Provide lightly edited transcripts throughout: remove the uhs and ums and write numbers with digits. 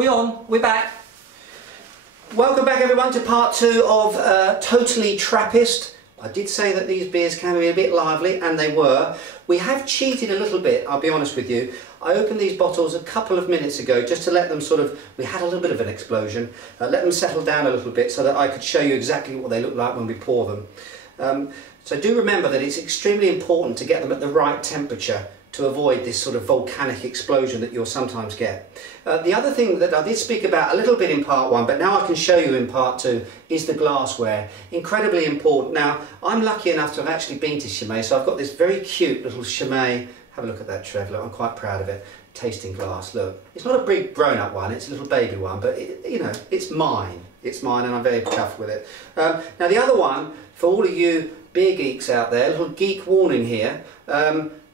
We on? We're back. Welcome back everyone to part 2 of Totally Trappist. I did say that these beers can be a bit lively, and they were. We have cheated a little bit, I'll be honest with you. I opened these bottles a couple of minutes ago just to let them we had a little bit of an explosion, let them settle down a little bit so that I could show you exactly what they look like when we pour them. So do remember that it's extremely important to get them at the right temperature to avoid this sort of volcanic explosion that you'll sometimes get. The other thing that I did speak about a little bit in part 1, but now I can show you in part 2, is the glassware. Incredibly important. Now, I'm lucky enough to have actually been to Chimay, so I've got this very cute little Chimay. Have a look at that, Trev. Look, I'm quite proud of it. Tasting glass. Look, it's not a big grown-up one, it's a little baby one, but you know, it's mine. It's mine, and I'm very chuffed with it. Now, the other one, for all of you beer geeks out there, a little geek warning here.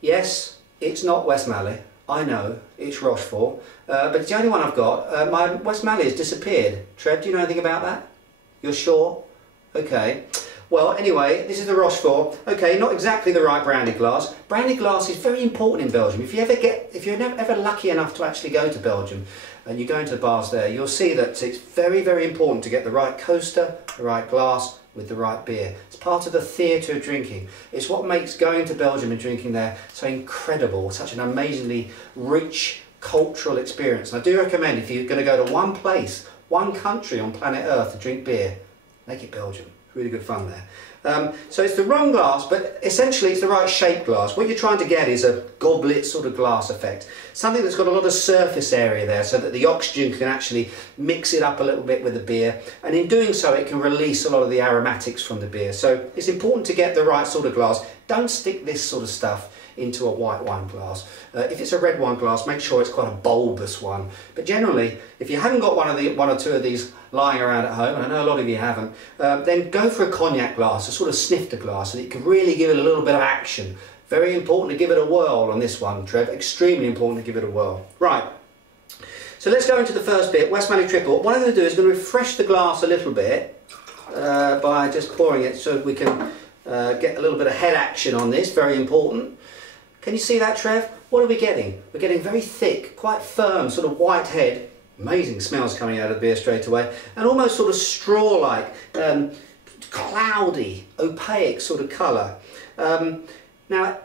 Yes, it's not Westmalle, I know, it's Rochefort, but it's the only one I've got. My Westmalle has disappeared. Trev, do you know anything about that? You're sure? Okay. Well, anyway, this is the Rochefort. Okay, not exactly the right branded glass. Branded glass is very important in Belgium. If you're ever lucky enough to actually go to Belgium and you go into the bars there, you'll see that it's very, very important to get the right coaster, the right glass, with the right beer. It's part of the theatre of drinking. It's what makes going to Belgium and drinking there so incredible, such an amazingly rich cultural experience. And I do recommend, if you're going to go to one place, one country on planet Earth to drink beer, make it Belgium. It's really good fun there. So it's the wrong glass, but essentially it's the right shaped glass. What you're trying to get is a goblet sort of glass effect. Something that's got a lot of surface area there so that the oxygen can actually mix it up a little bit with the beer. And in doing so, it can release a lot of the aromatics from the beer. So it's important to get the right sort of glass. Don't stick this sort of stuff into a white wine glass. If it's a red wine glass, make sure it's quite a bulbous one. But generally, if you haven't got one or two of these lying around at home, and I know a lot of you haven't, then go for a cognac glass, a sort of snifter glass, so that you can really give it a little bit of action. Very important to give it a whirl on this one, Trev. Extremely important to give it a whirl. Right. So let's go into the first bit, Westmalle Triple. What I'm going to do is going to refresh the glass a little bit by just pouring it so we can get a little bit of head action on this. Very important. Can you see that, Trev? What are we getting? We're getting very thick, quite firm, sort of white head. Amazing smells coming out of the beer straight away. And almost sort of straw-like, cloudy, opaque sort of colour. Now,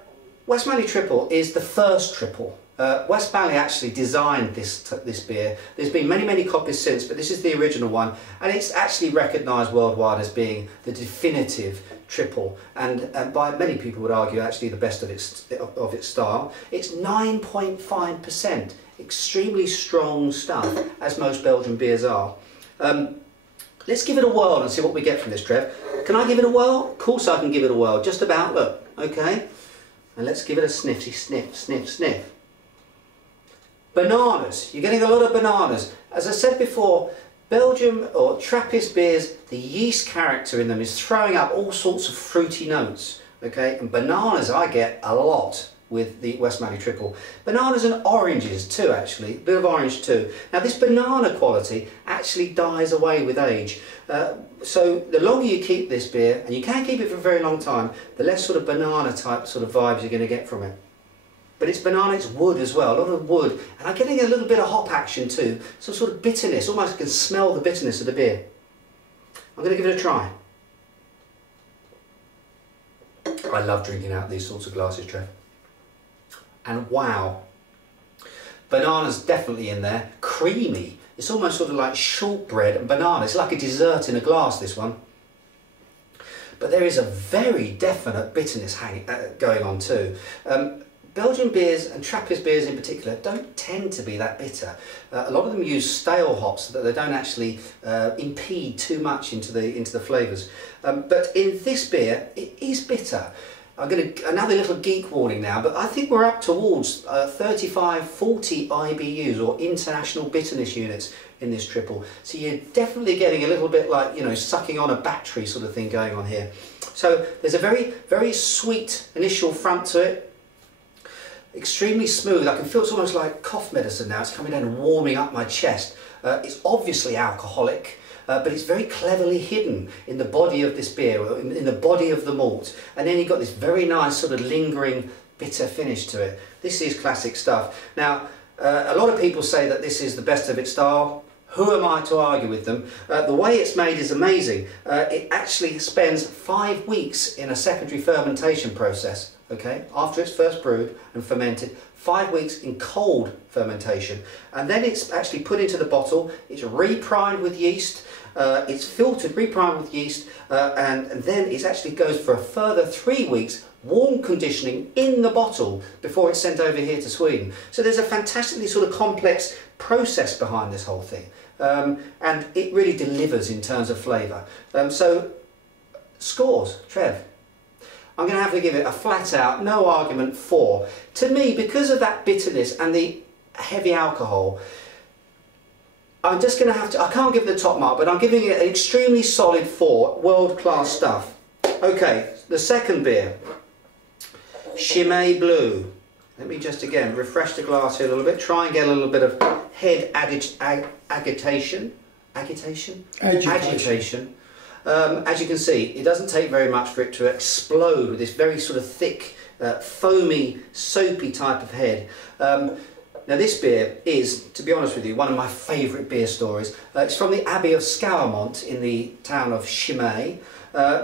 Westmalle Triple is the first triple. Westmalle actually designed this beer. There's been many, many copies since, but this is the original one, and it's actually recognised worldwide as being the definitive triple, and by many people would argue actually the best of its style. It's 9.5%, extremely strong stuff, as most Belgian beers are. Let's give it a whirl and see what we get from this, Trev. Can I give it a whirl? Of course I can give it a whirl, just about, look, okay? And let's give it a sniffy sniff, sniff, sniff. Bananas. You're getting a lot of bananas. As I said before, Belgium or Trappist beers, the yeast character in them is throwing up all sorts of fruity notes. Okay, and bananas I get a lot with the Westmalle Triple. Bananas and oranges too, actually. A bit of orange too. Now this banana quality actually dies away with age. So the longer you keep this beer, and you can keep it for a very long time, the less sort of banana type sort of vibes you're going to get from it. But it's banana, it's wood as well, a lot of wood. And I'm getting a little bit of hop action too, some sort of bitterness, almost I can smell the bitterness of the beer. I'm going to give it a try. I love drinking out these sorts of glasses, Trev. And wow, banana's definitely in there, creamy. It's almost sort of like shortbread and banana. It's like a dessert in a glass, this one. But there is a very definite bitterness going on too. Belgian beers, and Trappist beers in particular, don't tend to be that bitter. A lot of them use stale hops so that they don't actually impede too much into the flavours. But in this beer, it is bitter. I'm going to, another little geek warning now, but I think we're up towards 35, 40 IBUs, or international bitterness units, in this triple. So you're definitely getting a little bit like, you know, sucking on a battery sort of thing going on here. So there's a very, very sweet initial front to it. Extremely smooth. I can feel it's almost like cough medicine now. It's coming down and warming up my chest. It's obviously alcoholic, but it's very cleverly hidden in the body of this beer, in the body of the malt. And then you've got this very nice sort of lingering bitter finish to it. This is classic stuff. Now, A lot of people say that this is the best of its style. Who am I to argue with them? The way it's made is amazing. It actually spends 5 weeks in a secondary fermentation process, okay, after it's first brewed and fermented. 5 weeks in cold fermentation, and then it's actually put into the bottle. It's reprimed with yeast. It's filtered, reprimed with yeast, and then it actually goes for a further 3 weeks warm conditioning in the bottle before it's sent over here to Sweden. So there's a fantastically sort of complex process behind this whole thing, and it really delivers in terms of flavour. So scores, Trev. I'm going to have to give it a flat out, no argument, 4. To me, because of that bitterness and the heavy alcohol, I'm just going to have to, I can't give it the top mark, but I'm giving it an extremely solid 4, world-class stuff. Okay, the second beer, Chimay Blue. Let me just again refresh the glass here a little bit, try and get a little bit of head agitation. As you can see, it doesn't take very much for it to explode with this very sort of thick, foamy, soapy type of head. Now this beer is, to be honest with you, one of my favourite beer stories. It's from the Abbey of Scourmont in the town of Chimay.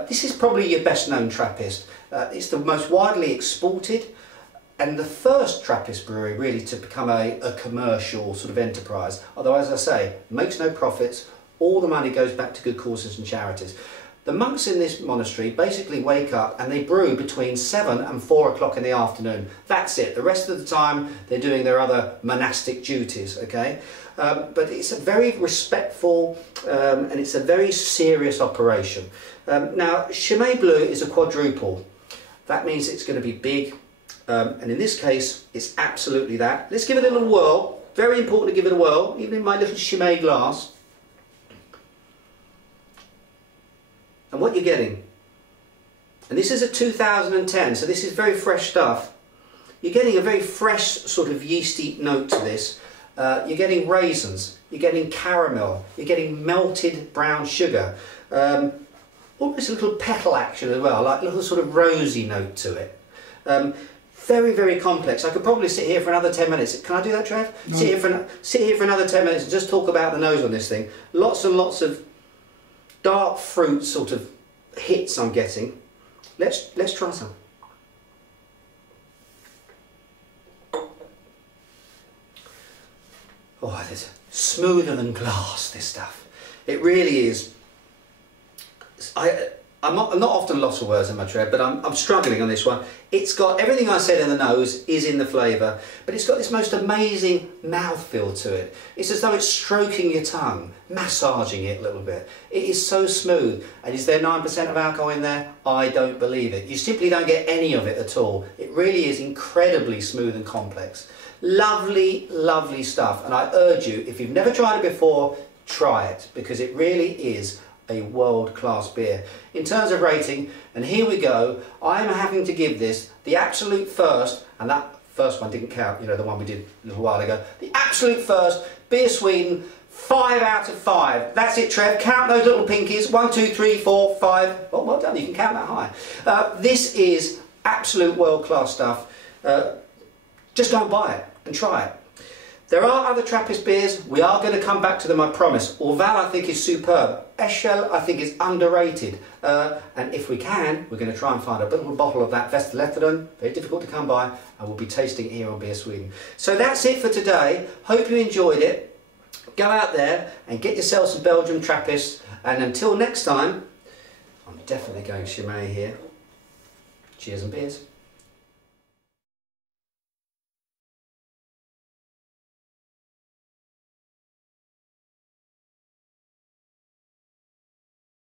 This is probably your best known Trappist. It's the most widely exported and the first Trappist brewery really to become a commercial sort of enterprise. Although, as I say, makes no profits. All the money goes back to good causes and charities. The monks in this monastery basically wake up and they brew between 7 and 4 o'clock in the afternoon. That's it. The rest of the time they're doing their other monastic duties, okay? But it's a very respectful and it's a very serious operation. Now, Chimay Bleu is a quadruple. That means it's going to be big, and in this case it's absolutely that. Let's give it a little whirl. Very important to give it a whirl, even in my little Chimay glass. And what you're getting, and this is a 2010, so this is very fresh stuff. You're getting a very fresh sort of yeasty note to this. You're getting raisins, you're getting caramel, you're getting melted brown sugar, almost a little petal action as well, like a little sort of rosy note to it. Very, very complex. I could probably sit here for another 10 minutes. Can I do that, Trev? No. Sit here for another 10 minutes and just talk about the nose on this thing. Lots and lots of dark fruit sort of hits I'm getting. Let's try some. Oh, it's smoother than glass, this stuff. It really is. I'm not often lost for words in my Trev, but I'm struggling on this one. It's got everything I said in the nose is in the flavour, but it's got this most amazing mouthfeel to it. It's as though it's stroking your tongue, massaging it a little bit. It is so smooth. And is there 9% of alcohol in there? I don't believe it. You simply don't get any of it at all. It really is incredibly smooth and complex. Lovely, lovely stuff. And I urge you, if you've never tried it before, try it, because it really is a world-class beer. In terms of rating, and here we go, I'm having to give this the absolute first, and that first one didn't count, you know, the one we did a little while ago, the absolute first, Beer Sweden, 5 out of 5. That's it, Trev. Count those little pinkies. 1, 2, 3, 4, 5. Oh, well done, you can count that high. This is absolute world-class stuff. Just go and buy it and try it. There are other Trappist beers. We are going to come back to them, I promise. Orval, I think, is superb. Eschel, I think, is underrated. And if we can, we're going to try and find a little bottle of that Västerlätteren. Very difficult to come by. And we'll be tasting it here on Beer Sweden. So that's it for today. Hope you enjoyed it. Go out there and get yourself some Belgian Trappist. And until next time, I'm definitely going Chimay here. Cheers and beers.